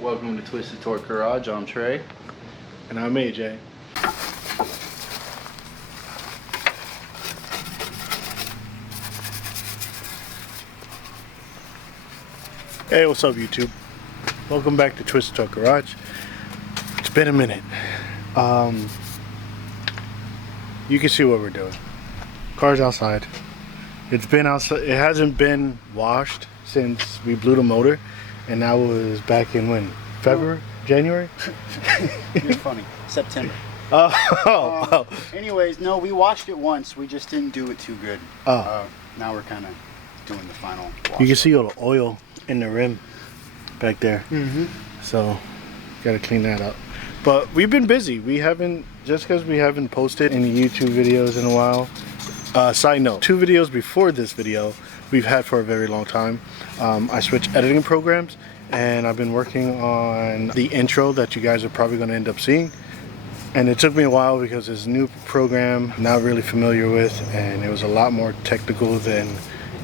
Welcome to Twisted Torque Garage. I'm Trey. And I'm AJ. Hey, what's up YouTube? Welcome back to Twisted Torque Garage. It's been a minute. You can see what we're doing. Car's outside. It's been outside. It hasn't been washed since we blew the motor, and now it was back in when? February? January? You're funny. September. Oh. Anyways, no, we washed it once. We just didn't do it too good. Now we're kind of doing the final wash. You can see all the oil in the rim back there. So, gotta clean that up. But we've been busy. We haven't, just because we haven't posted any YouTube videos in a while. Side note, 2 videos before this video we've had for a very long time. I switched editing programs, and I've been working on the intro that you guys are probably going to end up seeing. And it took me a while because it's a new program I'm not really familiar with, and it was a lot more technical than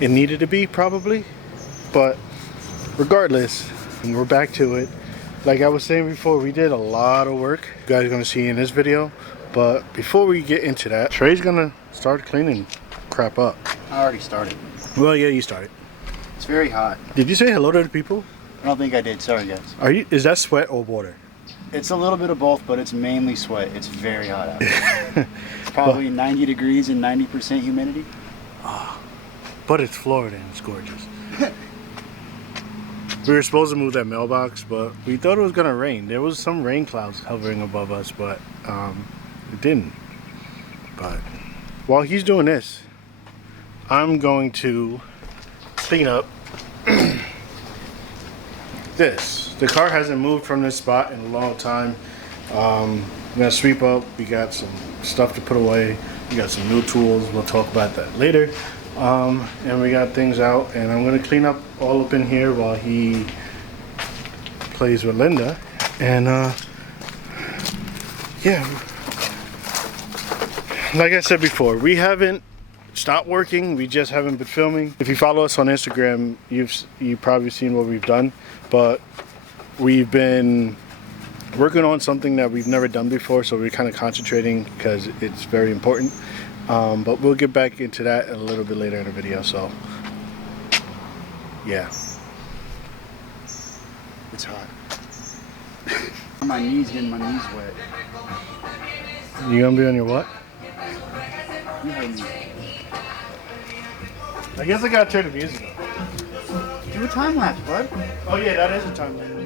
it needed to be probably. But regardless, we're back to it. Like I was saying before, we did a lot of work you guys are going to see in this video. But before we get into that, Trey's going to start cleaning crap up. I already started. Well, yeah, you started. It's very hot. Did you say hello to the people? I don't think I did. Sorry, guys. Is that sweat or water? It's a little bit of both, but it's mainly sweat. It's very hot out there. It's probably 90 degrees and 90% humidity. But it's Florida and it's gorgeous. We were supposed to move that mailbox, but we thought it was going to rain. There was some rain clouds hovering above us, but it didn't. But while he's doing this, I'm going to clean up this. The car hasn't moved from this spot in a long time. I'm going to sweep up. We got some stuff to put away. We got some new tools. We'll talk about that later. And we got things out, and I'm going to clean up all up in here while he plays with Linda. And yeah, like I said before, we haven't stopped working, we just haven't been filming. If you follow us on Instagram, you've probably seen what we've done, but we've been working on something that we've never done before, so we're kind of concentrating because it's very important. But we'll get back into that a little bit later in the video. So yeah, It's hot. My knees getting my knees wet. you gonna be on your what? You heard me. I guess I gotta turn the music on. Do a time lapse, bud. Oh yeah, that is a time limit.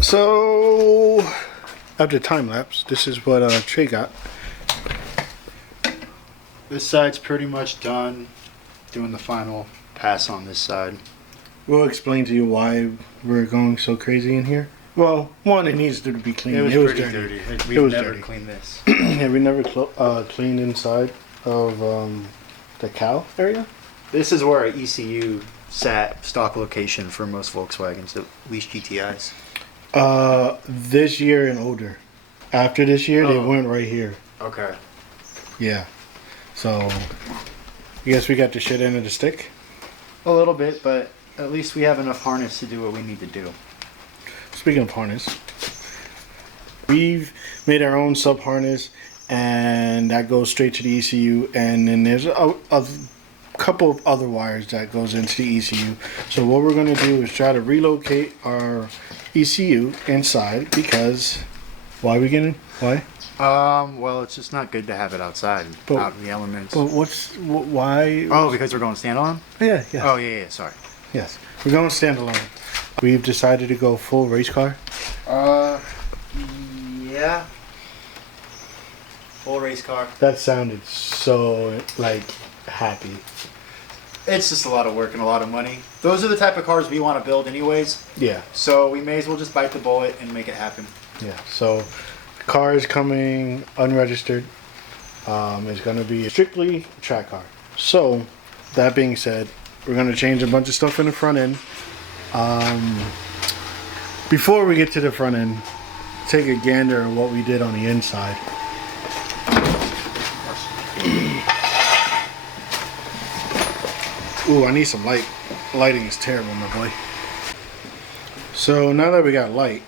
So after time lapse, this is what Trey got. This side's pretty much done. Doing the final pass on this side. We'll explain to you why we're going so crazy in here. Well, one, it needs to be clean. It was pretty dirty. We've never dirty. cleaned this. Yeah, we never cleaned inside of the cow area. This is where our ECU sat, stock location for most Volkswagens, at least GTIs. This year and older. After this year, they went right here. Okay. Yeah. So, I guess we got the shit end of the stick. A little bit, but at least we have enough harness to do what we need to do. Speaking of harness, we've made our own sub harness, and that goes straight to the ECU. And then there's a couple of other wires that goes into the ECU. So what we're going to do is try to relocate our ECU inside, because why are we getting why? Well, it's just not good to have it outside, out in the elements. But why? Oh, because we're going standalone? Yeah. Oh, yeah, sorry. Yes, we're going standalone. We've decided to go full race car. race car. That sounded so, like, happy. It's just a lot of work and a lot of money. Those are the type of cars we want to build anyways. Yeah. So we may as well just bite the bullet and make it happen. Yeah. So, the car is coming unregistered. It's going to be strictly a track car. So, that being said, we're going to change a bunch of stuff in the front end. Before we get to the front end, take a gander at what we did on the inside. Ooh, I need some light. Lighting is terrible, my boy. So now that we got light,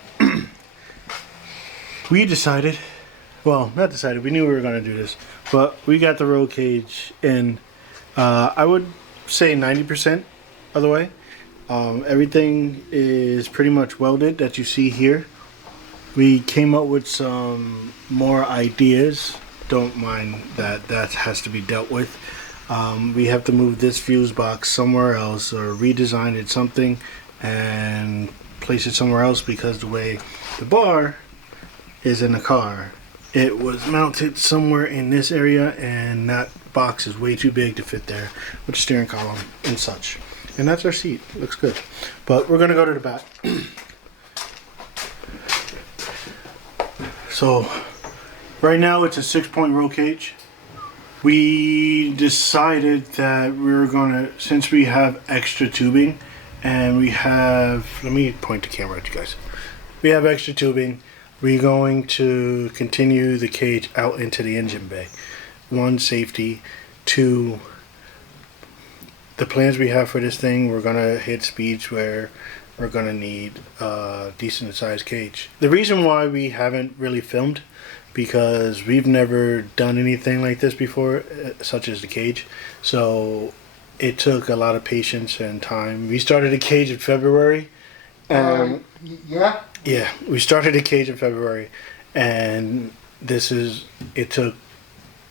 we decided, well, not decided, we knew we were going to do this, but we got the roll cage in, I would say 90% of the way. Everything is pretty much welded that you see here. We came up with some more ideas. Don't mind that has to be dealt with. We have to move this fuse box somewhere else or redesign it something and place it somewhere else because the way the bar is in the car, it was mounted somewhere in this area and that box is way too big to fit there with the steering column and such. And that's our seat. Looks good. But we're going to go to the back. So right now it's a 6-point roll cage. We decided that we were gonna, since we have extra tubing and we have, let me point the camera at you guys. We have extra tubing. We're going to continue the cage out into the engine bay. 1, safety. 2, the plans we have for this thing, we're gonna hit speeds where we're gonna need a decent sized cage. The reason why we haven't really filmed, because we've never done anything like this before, such as the cage. So it took a lot of patience and time. We started a cage in February. Yeah? Yeah, we started a cage in February, and it took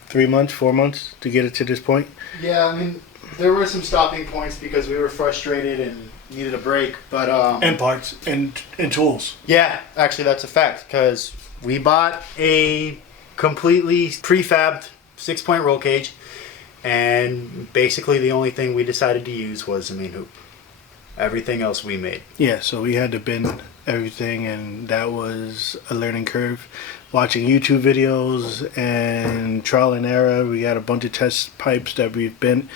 3 months, 4 months to get it to this point. Yeah, I mean, there were some stopping points because we were frustrated and needed a break, but And parts and tools. yeah, actually that's a fact because we bought a completely prefabbed 6-point roll cage, and basically the only thing we decided to use was the main hoop. Everything else we made. Yeah, so we had to bin everything, and that was a learning curve. Watching YouTube videos and trial and error, we had a bunch of test pipes that we've bent,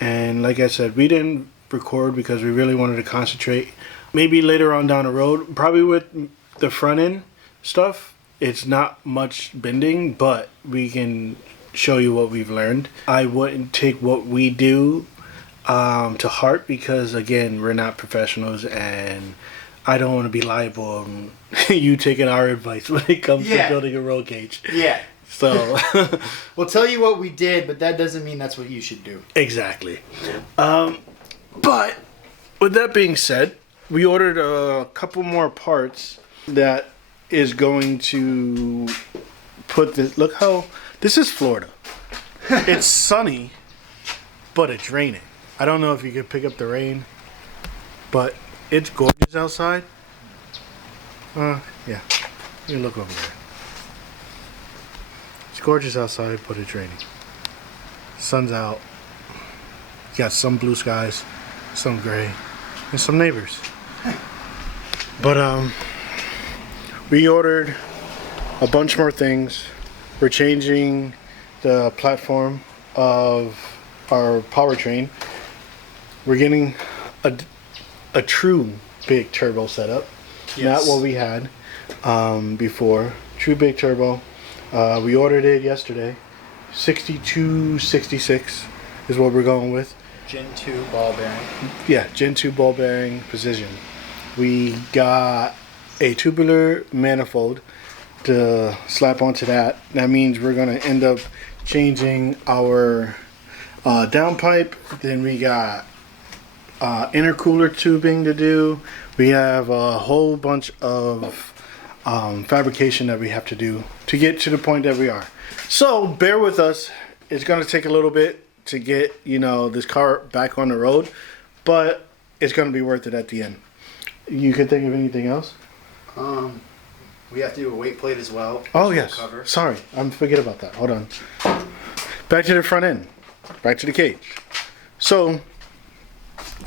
and like I said, we didn't record because we really wanted to concentrate. Maybe later on down the road, probably with the front end stuff, it's not much bending, but we can show you what we've learned. I wouldn't take what we do to heart because, again, we're not professionals and I don't want to be liable on you taking our advice when it comes to building a roll cage. Yeah. So we'll tell you what we did, but that doesn't mean that's what you should do. Exactly. But with that being said, we ordered a couple more parts that is going to put this. Look how this is Florida. It's sunny, but it's raining. I don't know if you can pick up the rain, but it's gorgeous outside. Yeah, you can look over there. It's gorgeous outside, but it's raining. Sun's out. You got some blue skies, some gray, and some neighbors. But we ordered a bunch more things. We're changing the platform of our powertrain. We're getting a true big turbo setup, not what we had before. True big turbo. We ordered it yesterday. 6266 is what we're going with. Gen 2 ball bearing. Yeah, Gen 2 ball bearing position. We got a tubular manifold to slap onto that. That means we're going to end up changing our downpipe. Then we got intercooler tubing to do. We have a whole bunch of fabrication that we have to do to get to the point that we are. So bear with us. It's going to take a little bit to get, this car back on the road, but it's going to be worth it at the end. You can think of anything else? We have to do a weight plate as well. Oh which yes. we'll cover. Sorry, I'm forget about that. Hold on. Back to the front end. Back to the cage. So,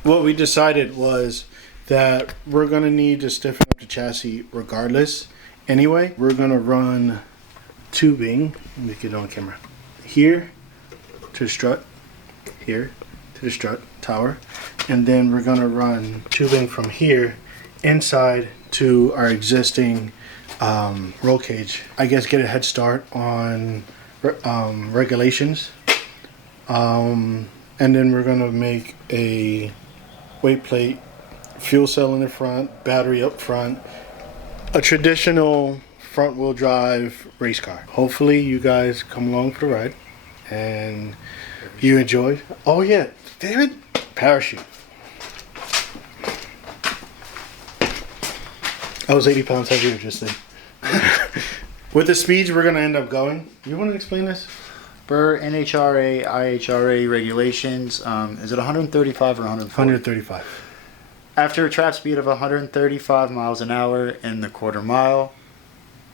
what we decided was that we're gonna need to stiffen up the chassis regardless. Anyway, we're gonna run tubing. Make it on camera. Here to the strut. Here to the strut tower, and then we're gonna run tubing from here inside to our existing roll cage. I guess get a head start on regulations, and then we're gonna make a weight plate, fuel cell in the front, battery up front, a traditional front wheel drive race car. Hopefully you guys come along for the ride and you enjoy. Oh yeah, David, parachute. I was 80 pounds heavier just then. With the speeds we're gonna end up going, you want to explain this? For NHRA, IHRA regulations, is it 135 or 140? 135. After a trap speed of 135 miles an hour in the quarter mile,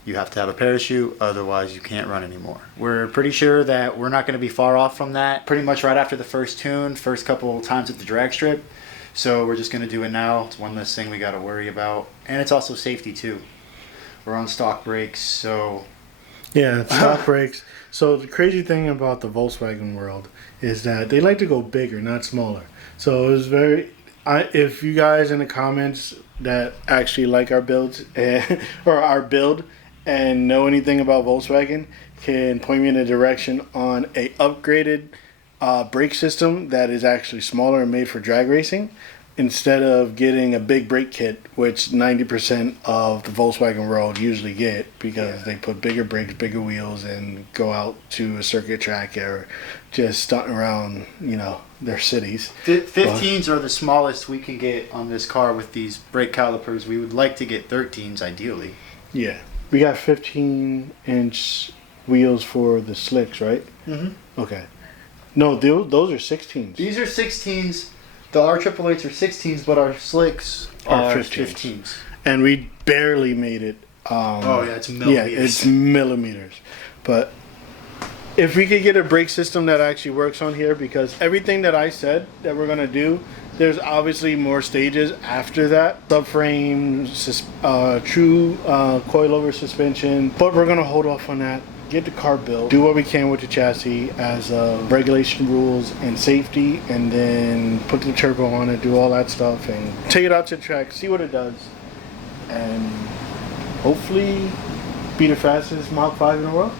you have to have a parachute, otherwise you can't run anymore. We're pretty sure that we're not going to be far off from that. Pretty much right after the first tune, first couple times at the drag strip. So we're just going to do it now. It's one less thing we got to worry about. And it's also safety too. We're on stock brakes, so... Yeah, stock brakes. So the crazy thing about the Volkswagen world is that they like to go bigger, not smaller. So it was very... if you guys in the comments that actually like our builds or our build and know anything about Volkswagen, can point me in a direction on a upgraded brake system that is actually smaller and made for drag racing, instead of getting a big brake kit, which 90% of the Volkswagen world usually get, because they put bigger brakes, bigger wheels, and go out to a circuit track or just stunting around, you know, their cities. 15s are the smallest we can get on this car with these brake calipers. We would like to get 13s ideally. Yeah. We got 15-inch wheels for the slicks, right? Mm-hmm. Okay. No, those are 16s. These are 16s. The R888s are 16s, but our slicks are 15s. And we barely made it. Oh, yeah, it's millimeters. Yeah, it's millimeters. But if we could get a brake system that actually works on here, because everything that I said that we're going to do, there's obviously more stages after that. Subframe, true coilover suspension. But we're going to hold off on that. Get the car built. Do what we can with the chassis as regulation rules and safety. And then put the turbo on it, do all that stuff. And take it out to the track, see what it does. And hopefully be the fastest Mk 5 in the world.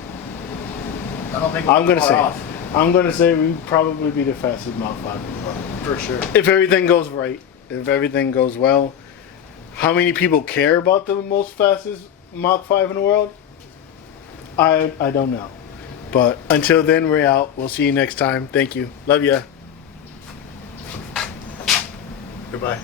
I don't think I'm gonna say we'd probably be the fastest Mk 5 in the world. For sure. If everything goes right, if everything goes well. How many people care about the most fastest Mk 5 in the world? I don't know. But until then, we're out. We'll see you next time. Thank you. Love ya. Goodbye.